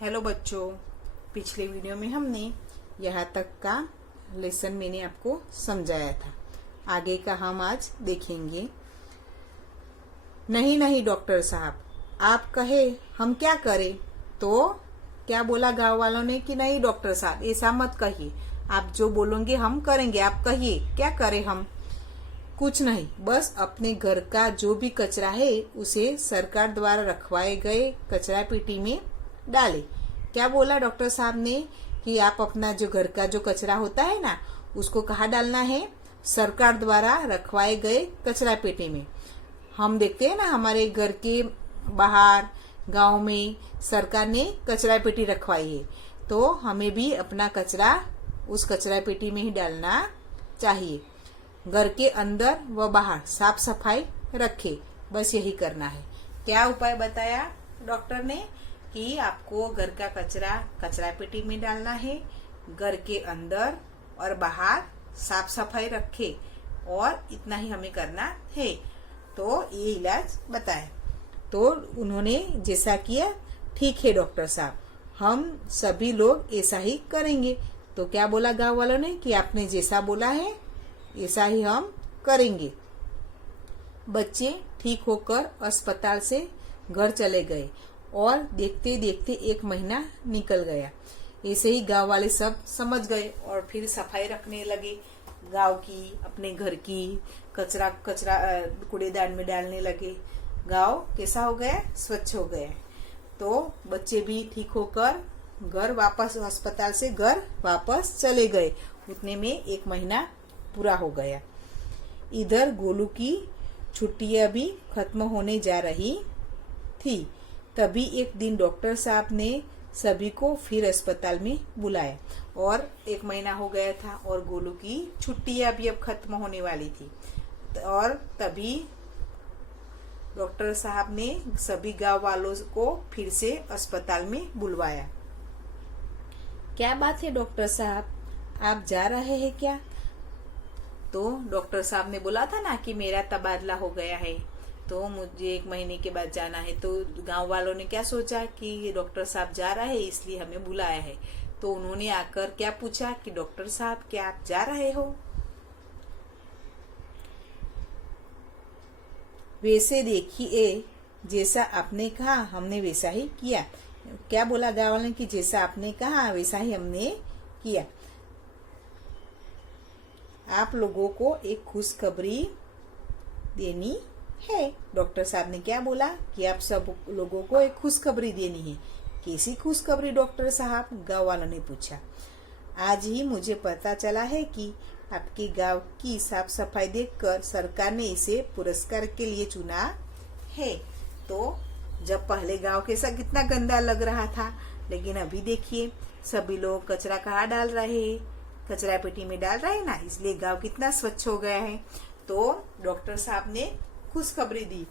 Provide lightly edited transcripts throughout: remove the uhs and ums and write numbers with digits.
Hello बच्चों, पिछले video में हमने यहाँ तक का लेसन मैंने आपको समझाया था। आगे का हम आज देखेंगे। नहीं नहीं डॉक्टर साहब, आप कहे हम क्या करें? तो क्या बोला गांव वालों ने कि नहीं डॉक्टर साहब ऐसा मत कहिए, आप जो बोलोगे हम करेंगे, आप कहिए क्या करें हम? कुछ नहीं, बस अपने घर का जो भी कचरा है उसे सरकार द्वारा रखवाए गए कचरा पेटी में डाले। क्या बोला डॉक्टर साहब ने कि आप अपना जो घर का जो कचरा होता है ना उसको कहाँ डालना है? सरकार द्वारा रखवाए गए कचरा पेटी में। हम देखते हैं ना हमारे घर के बाहर गांव में सरकार ने कचरा पेटी रखवाई है, तो हमें भी अपना कचरा उस कचरा पेटी में ही डालना चाहिए। घर के अंदर व बाहर साफ सफाई रखे, बस यही करना है। क्या उपाय बताया डॉक्टर ने कि आपको घर का कचरा कचरा पेटी में डालना है, घर के अंदर और बाहर साफ सफाई रखे, और इतना ही हमें करना है। तो ये इलाज बताया, तो उन्होंने जैसा किया। ठीक है डॉक्टर साहब, हम सभी लोग ऐसा ही करेंगे। तो क्या बोला गांव वालों ने कि आपने जैसा बोला है ऐसा ही हम करेंगे। बच्चे ठीक होकर अस्पताल से घर चले गए और देखते देखते 1 महीना निकल गया। ऐसे ही गांव वाले सब समझ गए और फिर सफाई रखने लगे गांव की, अपने घर की। कचरा कूड़ेदान में डालने लगे। गांव कैसा हो गया? स्वच्छ हो गया। तो बच्चे भी ठीक होकर घर वापस, अस्पताल से घर वापस चले गए। उतने में 1 महीना पूरा हो गया। इधर गोलू की छुट्टियां भी खत्म होने जा रही थी। तभी एक दिन डॉक्टर साहब ने सभी को फिर अस्पताल में बुलाया, और 1 महीना हो गया था और गोलू की छुट्टियां भी अब खत्म होने वाली थी। और तभी डॉक्टर साहब ने सभी गांव वालों को फिर से अस्पताल में बुलवाया। क्या बात है डॉक्टर साहब, आप जा रहे हैं क्या? तो डॉक्टर साहब ने बोला था ना कि मेरा तबादला हो गया है, तो मुझे 1 महीने के बाद जाना है। तो गांव वालों ने क्या सोचा कि डॉक्टर साहब जा रहे हैं इसलिए हमें बुलाया है। तो उन्होंने आकर क्या पूछा कि डॉक्टर साहब क्या आप जा रहे हो? वैसे देखिए, जैसा आपने कहा हमने वैसा ही किया। क्या बोला गांव वालों ने कि जैसा आपने कहा वैसा ही हमने किया। आप लोगों को एक खुशखबरी देनी है। डॉक्टर साहब ने क्या बोला कि आप सब लोगों को एक खुशखबरी देनी है। कैसी खुशखबरी डॉक्टर साहब? गांव वालों ने पूछा। आज ही मुझे पता चला है कि आपके गांव की साफ सफाई देखकर सरकार ने इसे पुरस्कार के लिए चुना है। तो जब पहले गांव कैसा कितना गंदा लग रहा था, लेकिन अभी देखिए सभी लोग कचरा कहाँ डाल रहे हैं? कचरा पेटी में डाल रहे हैं ना, इसलिए गांव कितना स्वच्छ हो गया है। तो डॉक्टर साहब ने खुशखबरी दी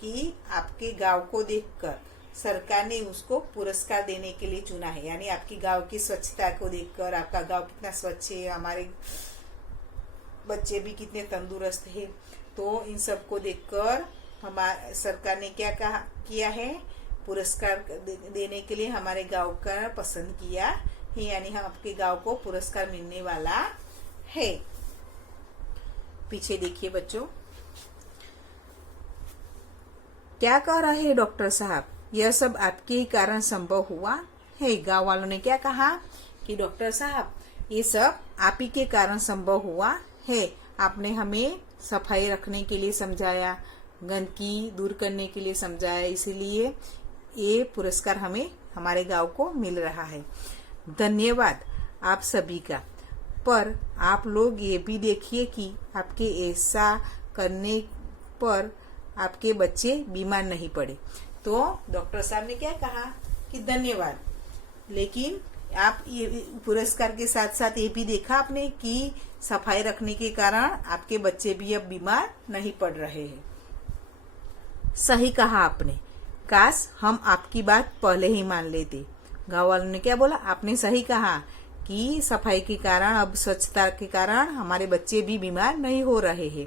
कि आपके गांव को देखकर सरकार ने उसको पुरस्कार देने के लिए चुना है। यानी आपकी गांव की स्वच्छता को देखकर, आपका गांव कितना स्वच्छ है, हमारे बच्चे भी कितने तंदुरुस्त है, तो इन सब को देखकर हमारे सरकार ने क्या किया है? पुरस्कार देने के लिए हमारे गांव का पसंद किया है। यानी हम आपके गांव को पुरस्कार मिलने वाला है। पीछे देखिए बच्चों, क्या कह रहे हैं डॉक्टर साहब? यह सब आपके ही कारण संभव हुआ है। गांव वालों ने क्या कहा कि डॉक्टर साहब ये सब आप ही के कारण संभव हुआ है। आपने हमें सफाई रखने के लिए समझाया, गंदगी दूर करने के लिए समझाया, इसीलिए ये पुरस्कार हमें हमारे गांव को मिल रहा है। धन्यवाद आप सभी का। पर आप लोग ये भी देखिए कि आपके ऐसा करने पर आपके बच्चे बीमार नहीं पड़े। तो डॉक्टर साहब ने क्या कहा कि धन्यवाद, लेकिन आप ये पुरस्कार के साथ साथ ये भी देखा आपने कि सफाई रखने के कारण आपके बच्चे भी अब बीमार नहीं पड़ रहे हैं। सही कहा आपने, काश हम आपकी बात पहले ही मान लेते। गांव वालों ने क्या बोला? आपने सही कहा कि सफाई के कारण, अब स्वच्छता के कारण हमारे बच्चे भी बीमार नहीं हो रहे हैं,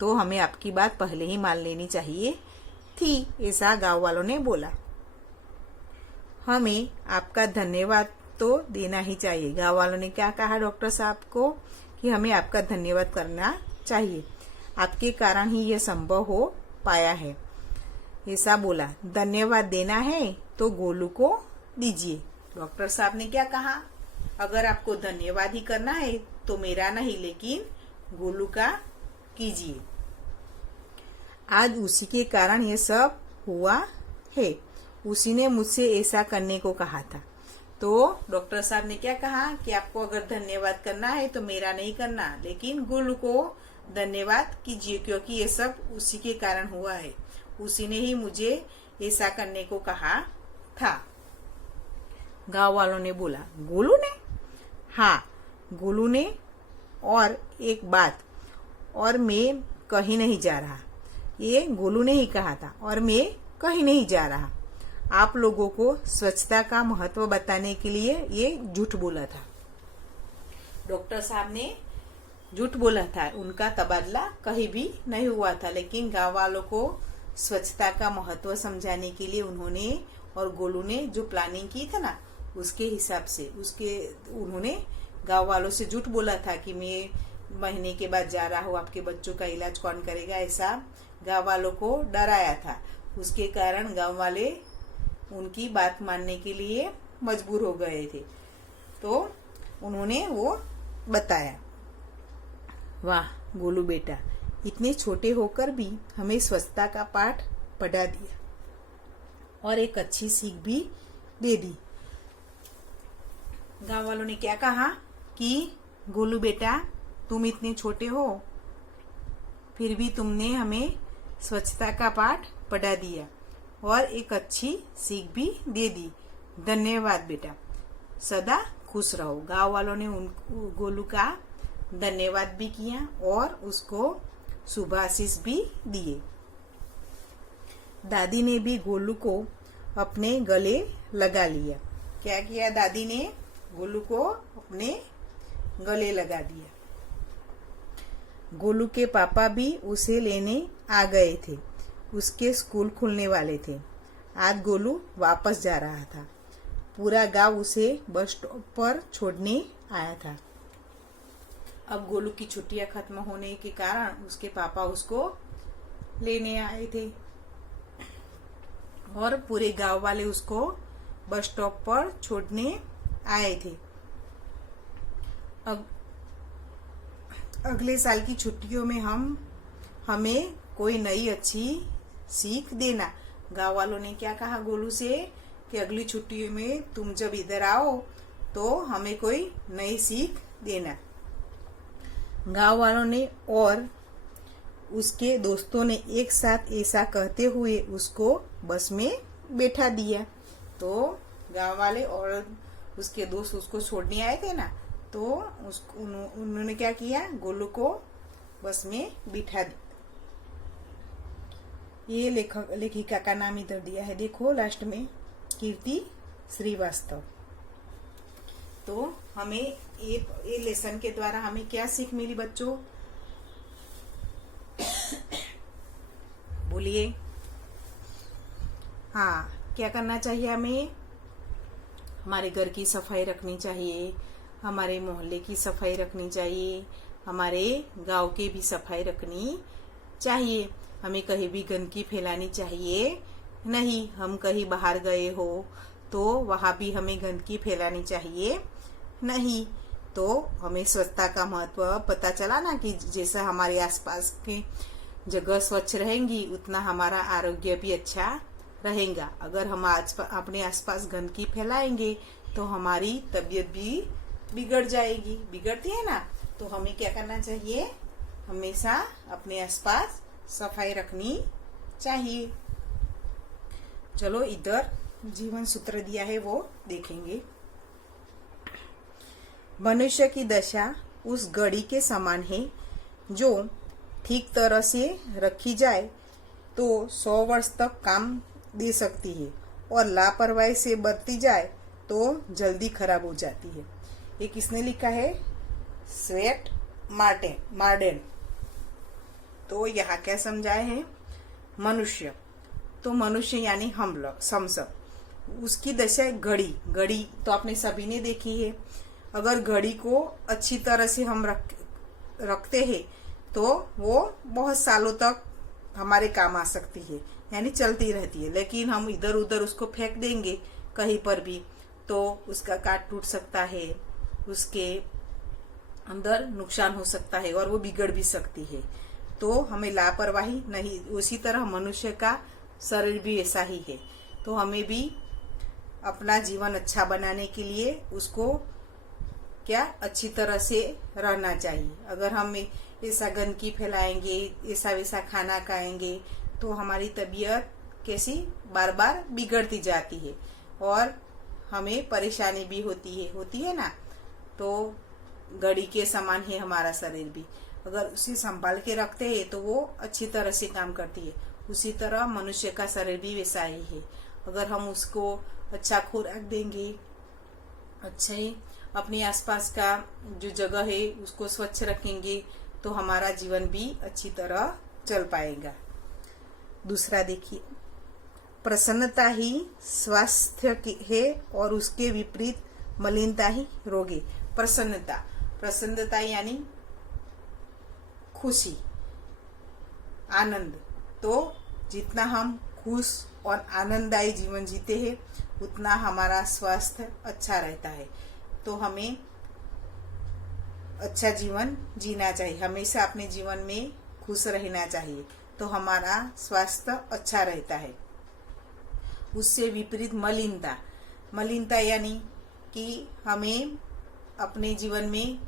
तो हमें आपकी बात पहले ही मान लेनी चाहिए थी, ऐसा गांव वालों ने बोला। हमें आपका धन्यवाद तो देना ही चाहिए। गांव वालों ने क्या कहा डॉक्टर साहब को कि हमें आपका धन्यवाद करना चाहिए, आपके कारण ही यह संभव हो पाया है। ऐसा बोला। धन्यवाद देना है तो गोलू को दीजिए। डॉक्टर साहब ने क्या कहा, अगर आपको धन्यवाद ही करना है तो मेरा नहीं लेकिन गोलू का कीजिए। आज उसी के कारण ये सब हुआ है। उसी ने मुझसे ऐसा करने को कहा था। तो डॉक्टर साहब ने क्या कहा कि आपको अगर धन्यवाद करना है तो मेरा नहीं करना, लेकिन गोलू को धन्यवाद कीजिए, क्योंकि ये सब उसी के कारण हुआ है। उसी ने ही मुझे ऐसा करने को कहा था। गांव वालों ने बोला, गोलू ने? हाँ, गोलू ने। और एक बात, और मैं कहीं नहीं जा रहा। ये गोलू ने ही कहा था, और मैं कहीं नहीं जा रहा। आप लोगों को स्वच्छता का महत्व बताने के लिए ये झूठ बोला था। डॉक्टर साहब ने झूठ बोला था, उनका तबादला कहीं भी नहीं हुआ था, लेकिन गांव वालों को स्वच्छता का महत्व समझाने के लिए उन्होंने और गोलू ने जो प्लानिंग की था ना, उसके हिसाब से उन्होंने गांव वालों से झूठ बोला था कि मैं महीने के बाद जा रहा हूँ, आपके बच्चों का इलाज कौन करेगा, ऐसा गांव वालों को डराया था। उसके कारण गांव वाले उनकी बात मानने के लिए मजबूर हो गए थे। तो उन्होंने वो बताया। वाह गोलू बेटा, इतने छोटे होकर भी हमें स्वच्छता का पाठ पढ़ा दिया और एक अच्छी सीख भी दे दी। गांव वालों ने क्या कहा कि गोलू बेटा, तुम इतने छोटे हो फिर भी तुमने हमें स्वच्छता का पाठ पढ़ा दिया और एक अच्छी सीख भी दे दी। धन्यवाद बेटा, सदा खुश रहो। गांव वालों ने गोलू का धन्यवाद भी किया और उसको शुभाशीष भी दिए। दादी ने भी गोलू को अपने गले लगा लिया। क्या किया दादी ने? गोलू को अपने गले लगा दिया। गोलू के पापा भी उसे लेने आ गए थे। उसके स्कूल खुलने वाले थे। आज गोलू वापस जा रहा था। पूरा गांव उसे बस स्टॉप पर छोड़ने आया था। अब गोलू की छुट्टियां खत्म होने के कारण उसके पापा उसको लेने आए थे और पूरे गांव वाले उसको बस स्टॉप पर छोड़ने आए थे। अगले साल की छुट्टियों में हमें कोई नई अच्छी सीख देना। गांव वालों ने क्या कहा गोलू से कि अगली छुट्टियों में तुम जब इधर आओ तो हमें कोई नई सीख देना। गांव वालों ने और उसके दोस्तों ने एक साथ ऐसा कहते हुए उसको बस में बैठा दिया। तो गांव वाले और उसके दोस्त उसको छोड़ने आए थे ना, तो उन्होंने क्या किया, गोलू को बस में बिठा दिया। ये लेखिका का नाम इधर दिया है, देखो लास्ट में, कीर्ति श्रीवास्तव। तो हमें ये लेसन के द्वारा हमें क्या सीख मिली बच्चों? बोलिए। हाँ, क्या करना चाहिए हमें? हमारे घर की सफाई रखनी चाहिए, हमारे मोहल्ले की सफाई रखनी चाहिए, हमारे गांव की भी सफाई रखनी चाहिए। हमें कहीं भी गंदगी फैलानी चाहिए नहीं। हम कहीं बाहर गए हो तो वहां भी हमें गंदगी फैलानी चाहिए नहीं। तो हमें स्वच्छता का महत्व पता चला ना कि जैसा हमारे आसपास की जगह स्वच्छ रहेंगी उतना हमारा आरोग्य भी अच्छा रहेगा। अगर हम अपने आसपास गंदगी फैलाएंगे तो हमारी तबीयत भी बिगड़ जाएगी, बिगड़ती है ना। तो हमें क्या करना चाहिए? हमेशा अपने आसपास सफाई रखनी चाहिए। चलो इधर जीवन सूत्र दिया है वो देखेंगे। मनुष्य की दशा उस घड़ी के समान है जो ठीक तरह से रखी जाए तो 100 वर्ष तक काम दे सकती है और लापरवाही से बरती जाए तो जल्दी खराब हो जाती है। ये किसने लिखा है? Sweat Marden. तो यहाँ क्या समझाए हैं? मनुष्य, तो मनुष्य यानी हम लोग, सब उसकी दशा है घड़ी। घड़ी तो आपने सभी ने देखी है। अगर घड़ी को अच्छी तरह से हम रखते हैं तो वो बहुत सालों तक हमारे काम आ सकती है, यानी चलती रहती है। लेकिन हम इधर उधर उसको फेंक देंगे कहीं पर भी तो उसका काट टूट सकता है, उसके अंदर नुकसान हो सकता है और वो बिगड़ भी सकती है। तो हमें लापरवाही नहीं। उसी तरह मनुष्य का शरीर भी ऐसा ही है। तो हमें भी अपना जीवन अच्छा बनाने के लिए उसको क्या अच्छी तरह से रहना चाहिए। अगर हम ऐसा गंदगी फैलाएंगे, ऐसा वैसा खाना खाएंगे तो हमारी तबीयत कैसी बार बार बिगड़ती जाती है और हमें परेशानी भी होती है ना। तो घड़ी के समान है हमारा शरीर भी। अगर उसे संभाल के रखते हैं तो वो अच्छी तरह से काम करती है। उसी तरह मनुष्य का शरीर भी वैसा ही है। अगर हम उसको अच्छा खुराक देंगे, अच्छे अपने आसपास का जो जगह है उसको स्वच्छ रखेंगे तो हमारा जीवन भी अच्छी तरह चल पाएगा। दूसरा देखिए, प्रसन्नता ही स्वास्थ्य है और उसके विपरीत मलिनता ही रोग है। प्रसन्नता यानी खुशी, आनंद। तो जितना हम खुश और आनंददायी जीवन जीते हैं उतना हमारा स्वास्थ्य अच्छा रहता है। तो हमें अच्छा जीवन जीना चाहिए, हमेशा अपने जीवन में खुश रहना चाहिए तो हमारा स्वास्थ्य अच्छा रहता है। उससे विपरीत मलिनता यानी कि हमें अपने जीवन में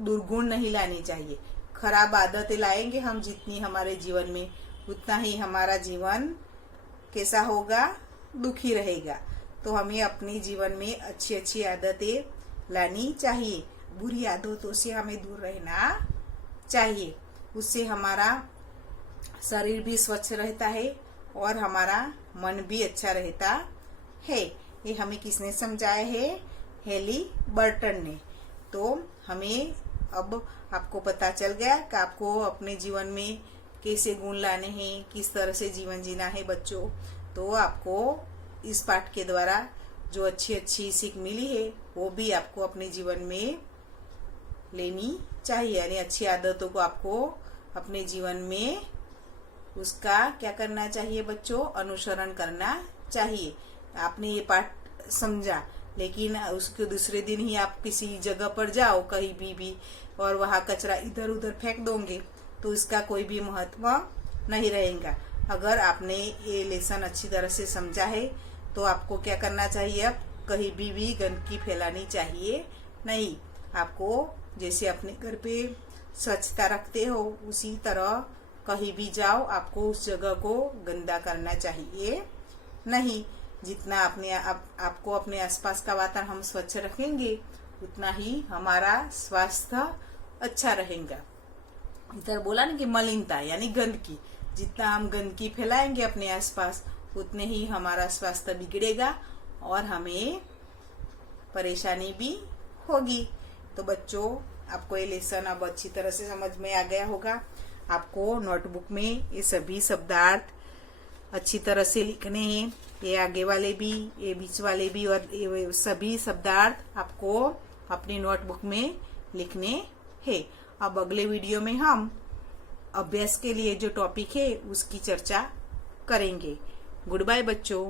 दुर्गुण नहीं लानी चाहिए। खराब आदतें लाएंगे हम जितनी हमारे जीवन में, उतना ही हमारा जीवन कैसा होगा, दुखी रहेगा। तो हमें अपने जीवन में अच्छी अच्छी आदतें लानी चाहिए। बुरी आदतों से हमें दूर रहना चाहिए। उससे हमारा शरीर भी स्वच्छ रहता है और हमारा मन भी अच्छा रहता है। ये हमें किसने समझाया है? हेली बर्टन ने। तो हमें अब आपको पता चल गया कि आपको अपने जीवन में कैसे गुण लाने हैं, किस तरह से जीवन जीना है बच्चों। तो आपको इस पाठ के द्वारा जो अच्छी अच्छी सीख मिली है वो भी आपको अपने जीवन में लेनी चाहिए। यानी अच्छी आदतों को आपको अपने जीवन में उसका क्या करना चाहिए बच्चों? अनुसरण करना चाहिए। आपने ये पाठ समझा, लेकिन उसके दूसरे दिन ही आप किसी जगह पर जाओ कहीं भी और वहां कचरा इधर उधर फेंक दोगे तो इसका कोई भी महत्व नहीं रहेगा। अगर आपने ये लेसन अच्छी तरह से समझा है तो आपको क्या करना चाहिए? अब कहीं भी गंदगी फैलानी चाहिए नहीं। आपको जैसे अपने घर पे स्वच्छता रखते हो उसी तरह कहीं भी जाओ आपको उस जगह को गंदा करना चाहिए नहीं। जितना आपको अपने आसपास का वातावरण हम स्वच्छ रखेंगे उतना ही हमारा स्वास्थ्य अच्छा रहेगा। इधर बोला ना कि मलिनता यानी गंदगी, जितना हम गंदगी फैलाएंगे अपने आसपास उतने ही हमारा स्वास्थ्य बिगड़ेगा और हमें परेशानी भी होगी। तो बच्चों, आपको ये लेसन अब अच्छी तरह से समझ में आ गया होगा। आपको नोटबुक में ये सभी शब्दार्थ अच्छी तरह से लिखने हैं। ये आगे वाले भी, ये बीच वाले भी और ये सभी शब्दार्थ आपको अपनी नोटबुक में लिखने हैं। अब अगले वीडियो में हम अभ्यास के लिए जो टॉपिक है उसकी चर्चा करेंगे। गुड बाय बच्चों।